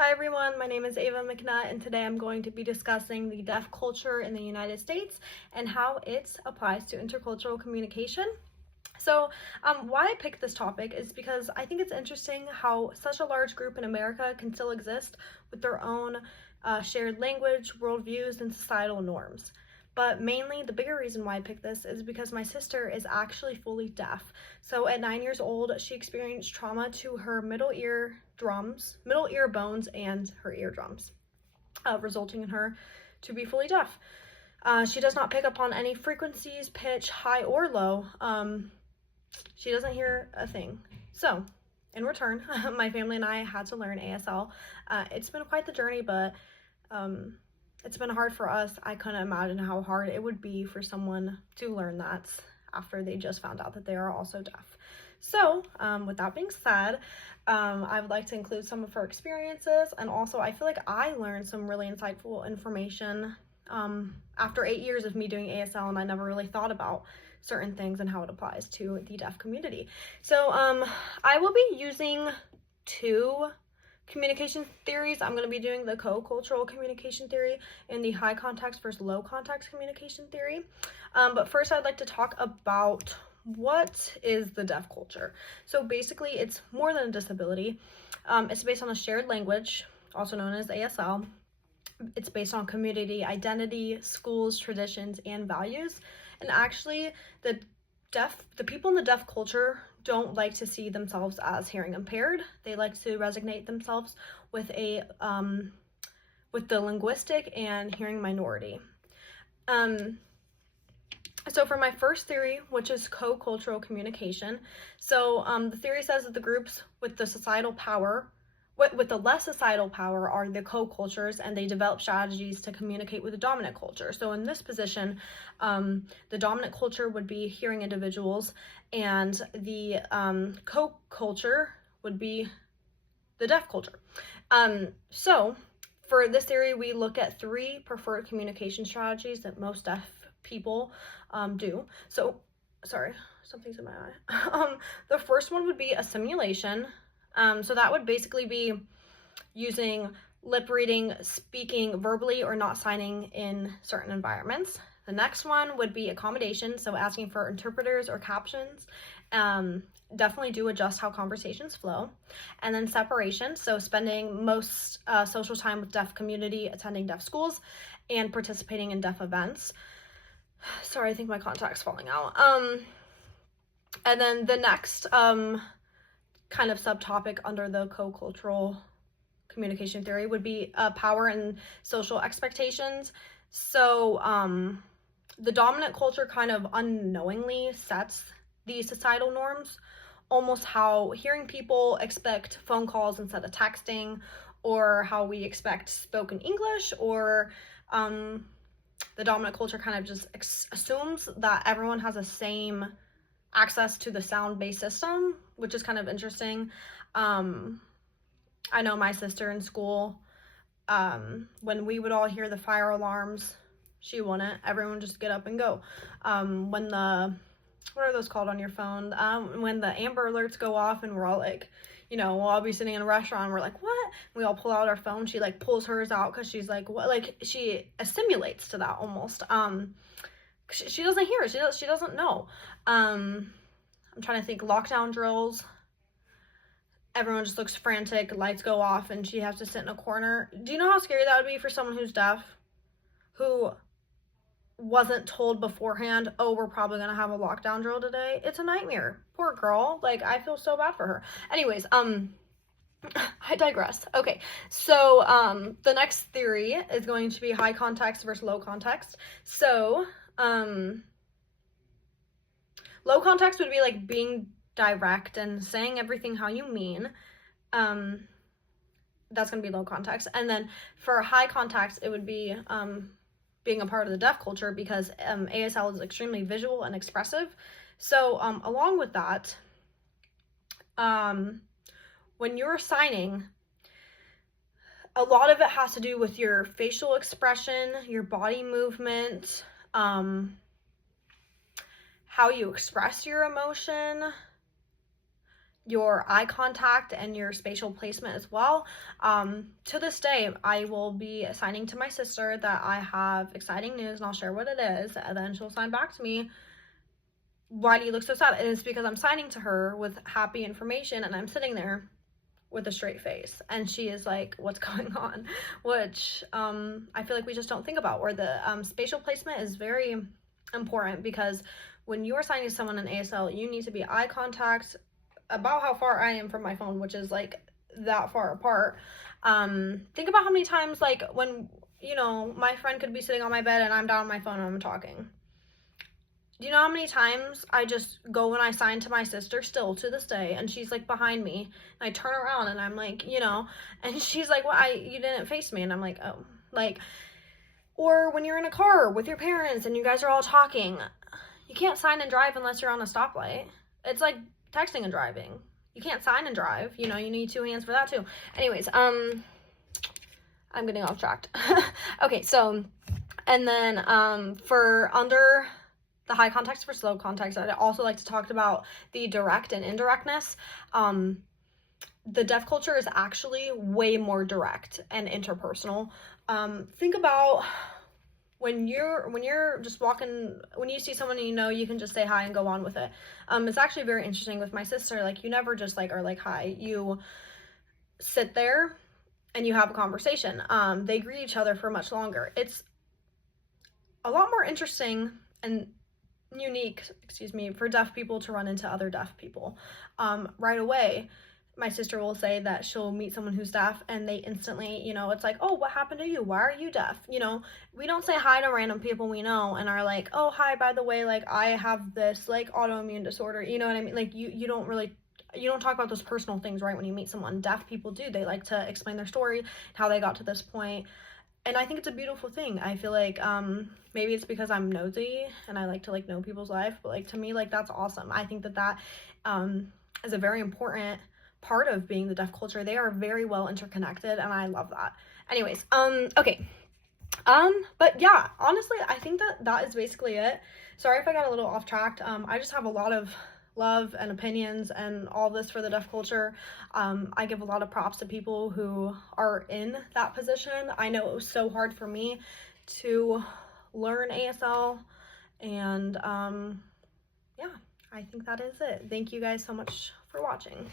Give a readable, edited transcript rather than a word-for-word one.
Hi everyone, my name is Ava McNutt and today I'm going to be discussing the deaf culture in the United States and how it applies to intercultural communication. So why I picked this topic is because I think it's interesting how such a large group in America can still exist with their own shared language, worldviews, and societal norms. But mainly, the bigger reason why I picked this is because my sister is actually fully deaf. So at 9 years old, she experienced trauma to her middle ear bones, and her eardrums, resulting in her to be fully deaf. She does not pick up on any frequencies, pitch, high or low. She doesn't hear a thing. So, in return, my family and I had to learn ASL. It's been quite the journey, but it's been hard for us. I couldn't imagine how hard it would be for someone to learn that after they just found out that they are also deaf. So, with that being said, I would like to include some of her experiences, and also I feel like I learned some really insightful information after 8 years of me doing ASL, and I never really thought about certain things and how it applies to the deaf community. So I will be using two communication theories. I'm going to be doing the co-cultural communication theory and the high context versus low context communication theory. But first I'd like to talk about what is the deaf culture. So basically it's more than a disability. It's based on a shared language, also known as ASL. It's based on community identity, schools, traditions, and values. And actually, the people in the deaf culture don't like to see themselves as hearing impaired. They like to resonate themselves with with the linguistic and hearing minority. So for my first theory, which is co-cultural communication, so the theory says that the groups with the societal power with the less societal power are the co-cultures, and they develop strategies to communicate with the dominant culture. So in this position, the dominant culture would be hearing individuals, and the co-culture would be the deaf culture. So for this theory, we look at 3 preferred communication strategies that most deaf people do. So, sorry, something's in my eye. The first one would be a simulation. So that would basically be using lip reading, speaking verbally, or not signing in certain environments. The next one would be accommodation, so asking for interpreters or captions. Definitely do adjust how conversations flow. And then separation, so spending most social time with deaf community, attending deaf schools, and participating in deaf events. Sorry, I think my contact's falling out. And then the next kind of subtopic under the co-cultural communication theory would be power and social expectations. So the dominant culture kind of unknowingly sets these societal norms, almost how hearing people expect phone calls instead of texting, or how we expect spoken English, or the dominant culture kind of just assumes that everyone has the same access to the sound-based system, which is kind of interesting. I know my sister in school, when we would all hear the fire alarms, she wouldn't. Everyone just get up and go. When what are those called on your phone? When the Amber Alerts go off and we're all like, we'll all be sitting in a restaurant and we're like, what? We all pull out our phone. She like pulls hers out because she's like, what? Like she assimilates to that almost. She doesn't hear it. She doesn't know. I'm trying to think. Lockdown drills. Everyone just looks frantic. Lights go off, and she has to sit in a corner. Do you know how scary that would be for someone who's deaf, who wasn't told beforehand, oh, we're probably gonna have a lockdown drill today? It's a nightmare. Poor girl. Like, I feel so bad for her. Anyways, I digress. Okay, so the next theory is going to be high context versus low context. So low context would be like being direct and saying everything how you mean. That's going to be low context. And then for high context, it would be being a part of the deaf culture, because ASL is extremely visual and expressive. So along with that, when you're signing, a lot of it has to do with your facial expression, your body movement, how you express your emotion, your eye contact and your spatial placement as well. To this day, I will be signing to my sister that I have exciting news, and I'll share what it is, and then she'll sign back to me, why do you look so sad? And it's because I'm signing to her with happy information, and I'm sitting there with a straight face, and she is like, what's going on? Which I feel like we just don't think about, where the spatial placement is very important, because when you are signing to someone in ASL, you need to be eye contact about how far I am from my phone, which is like that far apart. Think about how many times, like, when, you know, my friend could be sitting on my bed and I'm down on my phone and I'm talking. Do you know how many times I just go when I sign to my sister, still to this day, and she's like behind me, and I turn around and I'm like, you know, and she's like, well, you didn't face me, and I'm like, oh. Like, or when you're in a car with your parents and you guys are all talking, you can't sign and drive unless you're on a stoplight. It's like texting and driving. You can't sign and drive, you know, you need two hands for that too. Anyways, I'm getting off track. Okay, so, and then for under the high context, for slow context, I'd also like to talk about the direct and indirectness. The deaf culture is actually way more direct and interpersonal. Think about when you're just walking, when you see someone and you know, you can just say hi and go on with it. It's actually very interesting with my sister. Like, you never just like are like hi. You sit there and you have a conversation. They greet each other for much longer. It's a lot more interesting and unique, excuse me, for deaf people to run into other deaf people. Right away, my sister will say that she'll meet someone who's deaf, and they instantly, you know, it's like, oh, what happened to you? Why are you deaf? You know, we don't say hi to random people we know and are like, oh, hi, by the way, like, I have this, like, autoimmune disorder. You know what I mean? Like, you don't really, you don't talk about those personal things, right, when you meet someone. Deaf people do. They like to explain their story, how they got to this point. And I think it's a beautiful thing. I feel like maybe it's because I'm nosy and I like to, like, know people's life, but, like, to me, like, that's awesome. I think that that is a very important part of being the deaf culture. They are very well interconnected, and I love that. Anyways, okay. But yeah, honestly, I think that that is basically it. Sorry if I got a little off track. I just have a lot of love and opinions and all this for the deaf culture. I give a lot of props to people who are in that position. I know it was so hard for me to learn ASL, and yeah, I think that is it. Thank you guys so much for watching.